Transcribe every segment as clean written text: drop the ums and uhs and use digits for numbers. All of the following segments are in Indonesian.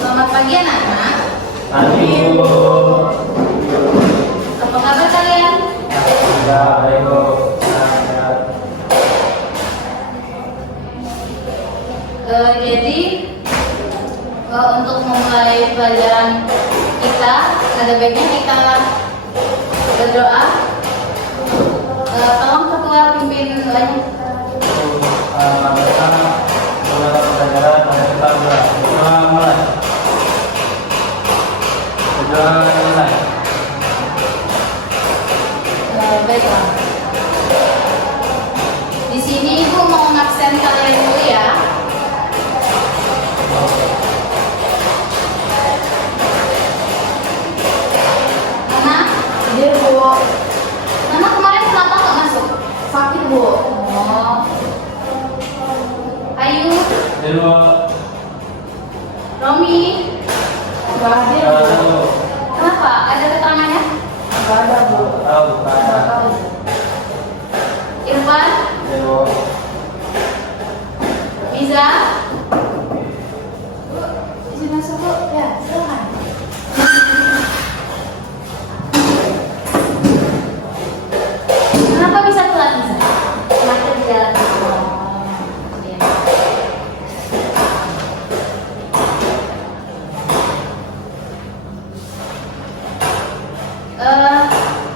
Selamat pagi anak-anak. Pagi Bu. Apa kabar kalian? Ya, baik Bu. Jadi untuk memulai pelajaran kita, ada baiknya kita berdoa. Tolong ketua pimpin doanya. Pelajaran kita mulai. Mulai. Baiklah. Di sini Ibu mau ngaksen kalian dulu ya. Nana, Iya Bu, Nana kemarin kenapa nggak masuk? sakit Bu. Oh. Ayu, Halo. Romi, Nggak hadir Bu. kenapa? Ada keterangannya? Nggak ada Bu. Tahu, Nggak tahu. Irfan, Halo. Liza, izin masuk Bu. Ya, silakan. Kenapa bisa telat Liza? Macet di jalan. Iya.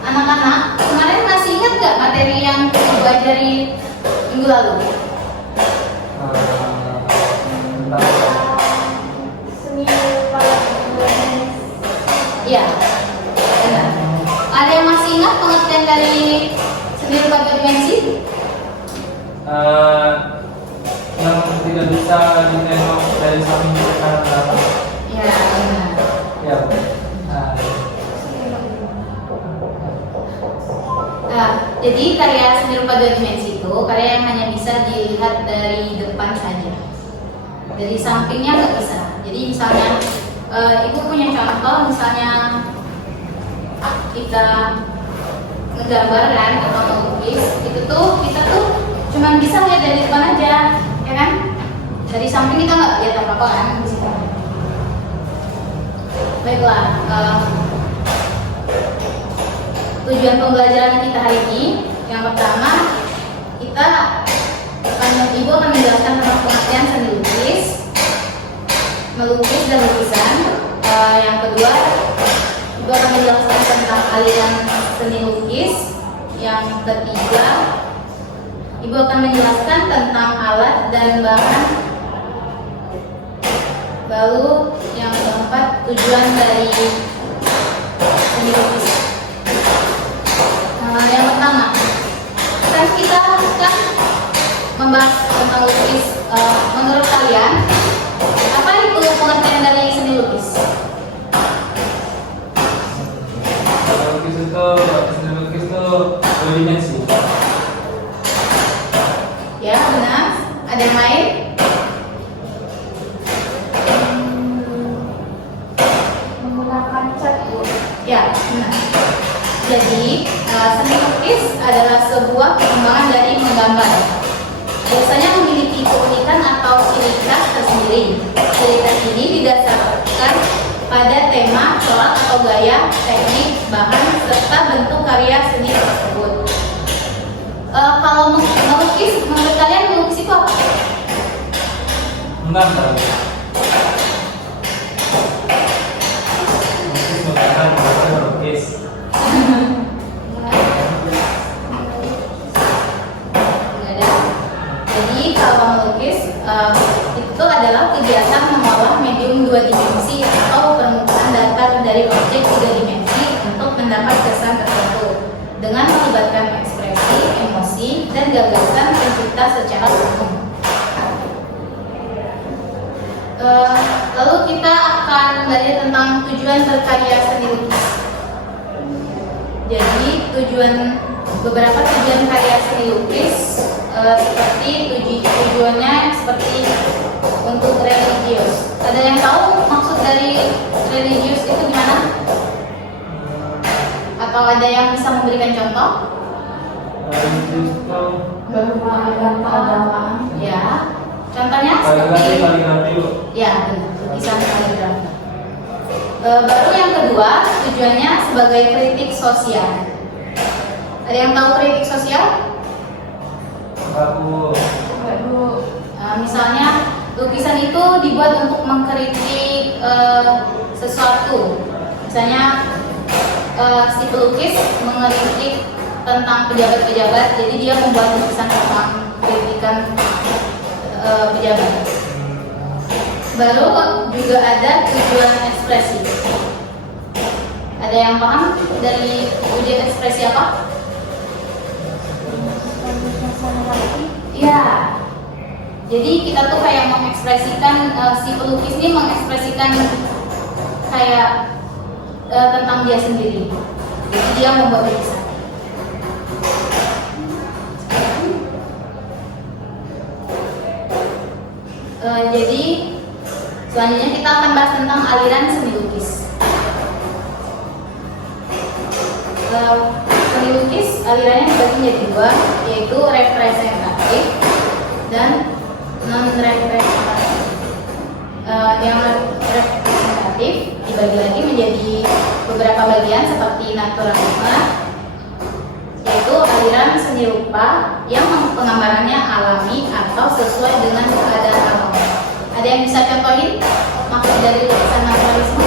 Anak-anak, kemarin masih ingat nggak materi yang Ibu ajari minggu lalu? Seni Palat Iya, benar. Ada yang masih ingat pengertian dari seni rupa dua dimensi? Yang tidak bisa ditengok dari samping ke kanan belakang. Iya, benar. Ya Bu. Nah, jadi karya seni rupa dua dimensi itu karya yang hanya bisa dilihat dari depan saja. Dari sampingnya nggak bisa. Jadi misalnya Ibu punya contoh, misalnya kita menggambar kan atau melukis, itu tuh kita tuh cuma bisa lihat dari depan aja, ya kan? Dari samping kita nggak lihat apa-apa kan di situ. Baiklah, tujuan pembelajaran kita hari ini yang pertama Ibu akan menjelaskan tentang pengertian seni lukis, melukis dan lukisan. Yang kedua, Ibu akan menjelaskan tentang aliran seni lukis. Yang ketiga, Ibu akan menjelaskan tentang alat dan bahan. Lalu yang keempat, tujuan dari seni lukis. Yang pertama, kan kita akan membahas tentang lukis. Menurut kalian, apa itu pengertian dari seni lukis? Seni lukis itu dua dimensi. Ya, benar. Ada yang lain? menggunakan cat Bu. Ya, benar. Jadi, seni lukis adalah sebuah pengembangan dari menggambar. Biasanya memiliki keunikan atau ciri khas tersendiri. Ciri khas ini didasarkan pada tema, corak atau gaya, teknik, bahan, serta bentuk karya seni tersebut. Kalau melukis, menurut kalian melukis itu apa? Menggambar. Lukis. Nggak ada. Jadi kalau melukis itu adalah kegiatan mengolah medium dua dimensi atau permukaan datar dari objek tiga dimensi untuk mendapat kesan tertentu dengan melibatkan ekspresi, emosi, dan gagasan pencipta secara umum. Lalu kita akan belajar tentang tujuan berkarya seni lukis. Jadi beberapa tujuan karya seni lukis seperti tujuannya seperti untuk religius. Ada yang tahu maksud dari religius itu gimana? Atau ada yang bisa memberikan contoh? Religius itu Berhubungan dengan keagamaan. Ya. Contohnya Kaligrafi, seperti kaligrafi Bu. ya, benar, lukisan kaligrafi. Baru yang kedua, tujuannya sebagai kritik sosial. Ada yang tahu kritik sosial? Enggak Bu. Enggak Bu. Misalnya lukisan itu dibuat untuk mengkritik sesuatu. Misalnya si pelukis mengkritik tentang pejabat-pejabat, jadi dia membuat lukisan tentang kritikan pejabat. Baru juga ada tujuan ekspresi. Ada yang paham dari tujuan ekspresi apa? Suasana hati. Ya. Jadi kita tuh kayak mengekspresikan si pelukis ini mengekspresikan kayak tentang dia sendiri. Jadi dia membuat lukisan. Jadi selanjutnya kita akan bahas tentang aliran seni lukis. Seni lukis alirannya dibagi menjadi dua, yaitu representatif dan non representatif. Yang representatif dibagi lagi menjadi beberapa bagian seperti naturalisme, yaitu aliran seni rupa yang penggambarannya alami atau sesuai dengan keadaan alam. Ada yang bisa contohin maksud dari lukisan naturalisme?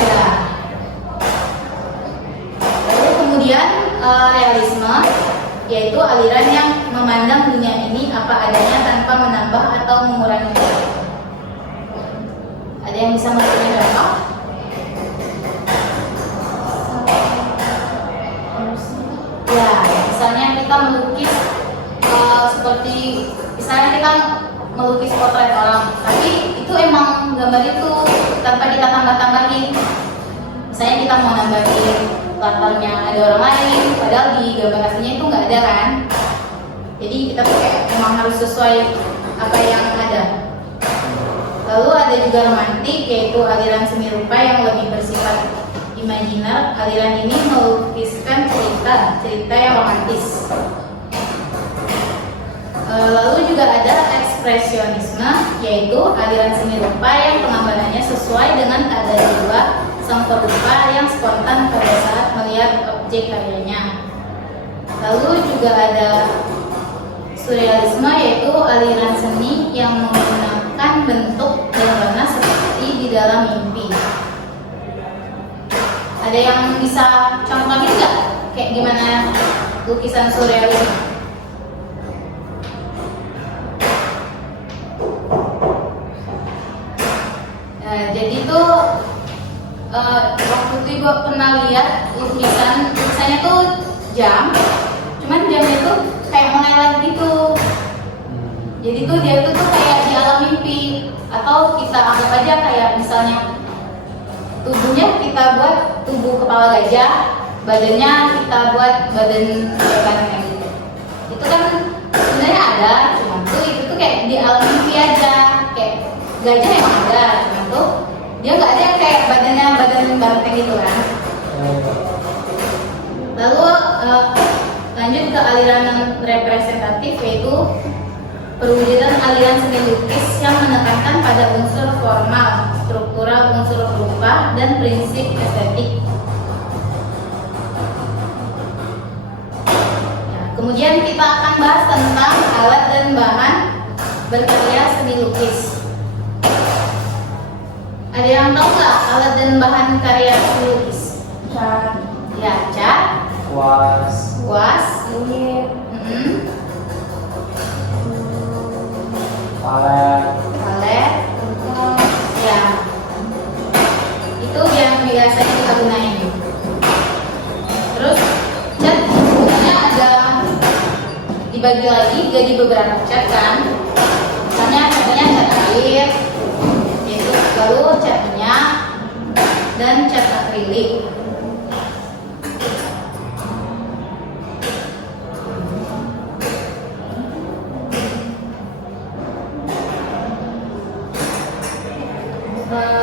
Ya. Lalu kemudian realisme, yaitu aliran yang memandang dunia ini apa adanya tanpa menambah atau mengurangi. Ada yang bisa memberikan contoh? Ya, misalnya kita melukis seperti misalnya kita melukis potret orang, tapi itu emang gambar itu tanpa kita tambah-tambahin. Misalnya kita mau nambahin latarnya ada orang lain, padahal di gambar aslinya itu nggak ada kan. Jadi kita tuh kayak emang harus sesuai apa yang ada. Lalu ada juga romantik, yaitu aliran seni rupa yang lebih bersifat imajiner. Aliran ini melukiskan cerita yang romantis. Lalu juga ada ekspresionisme, yaitu aliran seni rupa yang penggambarannya sesuai dengan keadaan jiwa sang perupa yang spontan pada saat melihat objek karyanya. Lalu juga ada surrealisme, yaitu aliran seni yang menggunakan bentuk dan warna seperti di dalam mimpi. Ada yang bisa contohin nggak kayak gimana lukisan surrealisme? Jadi tuh waktu itu gue pernah lihat lukisannya tuh jam, cuman jamnya tuh kayak menelan gitu. Jadi tuh dia tuh kayak di alam mimpi, atau kita anggap aja kayak misalnya tubuhnya kita buat tubuh kepala gajah, badannya kita buat badan hewan kayak gitu. Itu kan sebenarnya ada, cuman tuh itu tuh kayak di alam mimpi aja, kayak gajah emang ada, cuman tuh dia nggak ada yang kayak badannya badan banteng gitu kan. Lalu lanjut ke aliran non representatif, yaitu perwujudan aliran seni lukis yang menekankan pada unsur formal, struktural, unsur rupa, dan prinsip estetik. Kemudian kita akan bahas tentang alat dan bahan berkarya seni lukis. Ada yang tahu nggak alat dan bahan karya seni lukis? Cat. Ya, cat, Kuas. Air. Palet. palet, Kertas. ya. Itu yang biasanya kita gunain. Terus cat sebenarnya ada dibagi lagi jadi beberapa cat kan. Misalnya contohnya cat air, yaitu lalu cat minyak dan cat akrilik.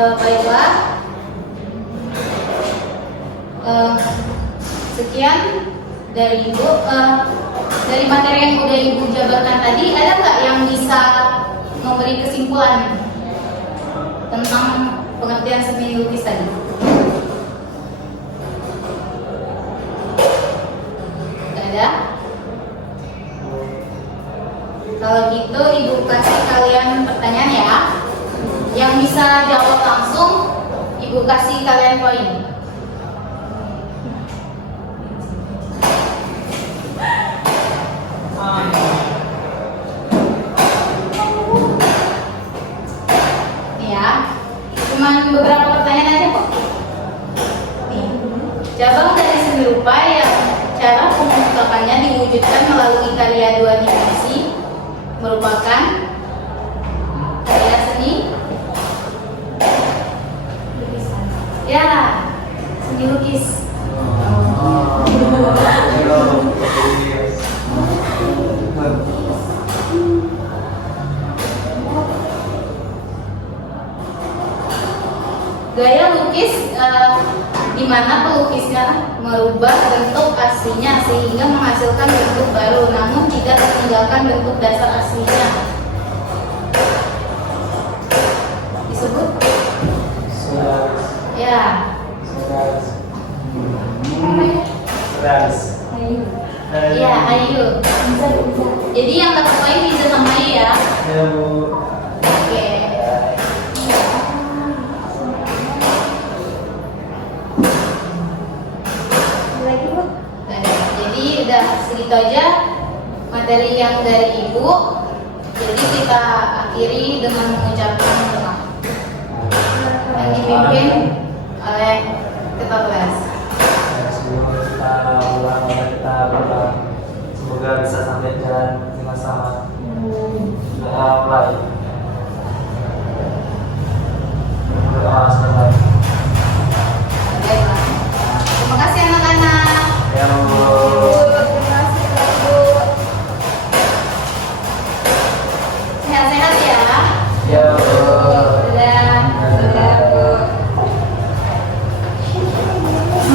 Baiklah, sekian dari Ibu. Dari materi yang udah Ibu jabarkan tadi, ada nggak yang bisa memberi kesimpulan tentang pengertian seni lukis tadi? Nggak ada? Kalau gitu Ibu kasih kalian pertanyaan ya. Yang bisa jawab langsung, Ibu kasih kalian poin. Ya, cuman beberapa pertanyaan aja kok. Nih, cabang dari seni rupa yang cara pengungkapannya diwujudkan melalui karya dua dimensi merupakan karya seni. Ya, seni lukis. Gaya lukis di mana pelukisnya merubah bentuk aslinya sehingga menghasilkan bentuk baru, namun tidak meninggalkan bentuk dasar aslinya. Disebut? Ya. Ya, ayo. Jadi yang dapat poin bisa sama Ayu ya. Oke. Lagi Bu. Jadi udah segitu aja materi yang dari Ibu. Jadi kita akhiri dengan mengucapkan doa yang dipimpin oleh ketua kelas. Sebelum kita ulang, kita berdoa semoga bisa sampai jalan dengan selamat. Mulai.